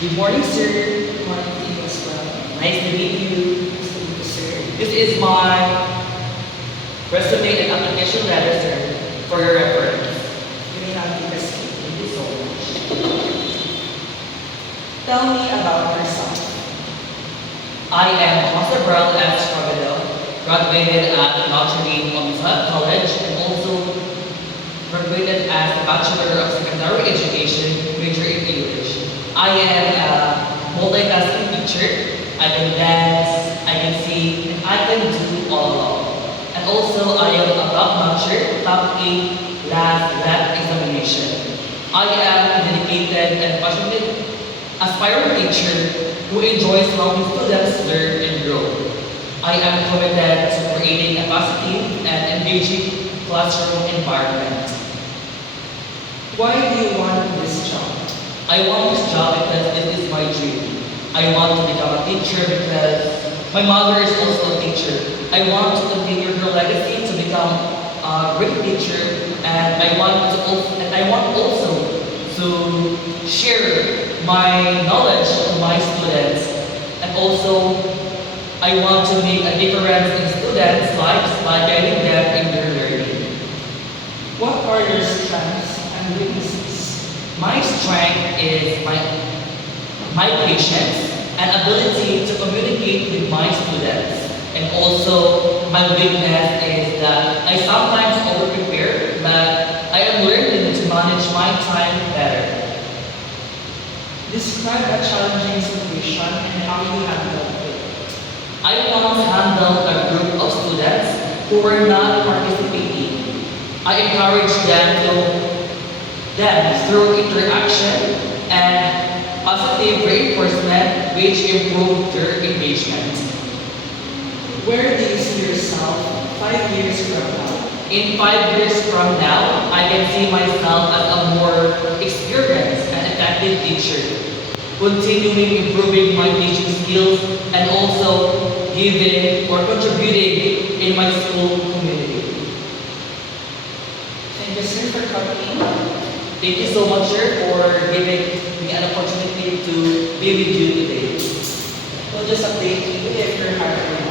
Good morning, sir. Good morning to you as well. Nice to meet you. Nice to meet you, sir. This is my resume and application letter, sir, for your reference. You may now take a seat. Thank you so much. Tell me about yourself. I am Jose Brown F. Scrovedel, graduated at Notre Dame College and also graduated as a Bachelor of Secondary Education, major in English. I am a multitasking teacher. I can dance, I can sing, and I can do all along. And also, I am a top notcher, top 8 last examination. I am a dedicated and passionate aspiring teacher who enjoys helping students learn and grow. I am committed to creating a positive and engaging classroom environment. Why do you want this job? I want this job because it is my dream. I want to become a teacher because my mother is also a teacher. I want to continue her legacy to become a great teacher, and I want also to share my knowledge to my students, and also I want to make a difference in students' lives by guiding them in their learning. What are your strengths and weaknesses? My strength is my patience and ability to communicate with my students. And also, my weakness is that I sometimes over-prepare, but I am learning to manage my time better. Describe a challenging situation and how you handled it. I once handled a group of students who were not participating. I encouraged them through interaction and positive reinforcement, which improved their engagement. Where do you see yourself 5 years from now? In 5 years from now, I can see myself as a more experienced and effective teacher, continuing improving my teaching skills and also giving or contributing in my school community. Thank you, sir, for coming. Thank you so much, sir, for giving me an opportunity to be with you today. We'll just update you if you're hired.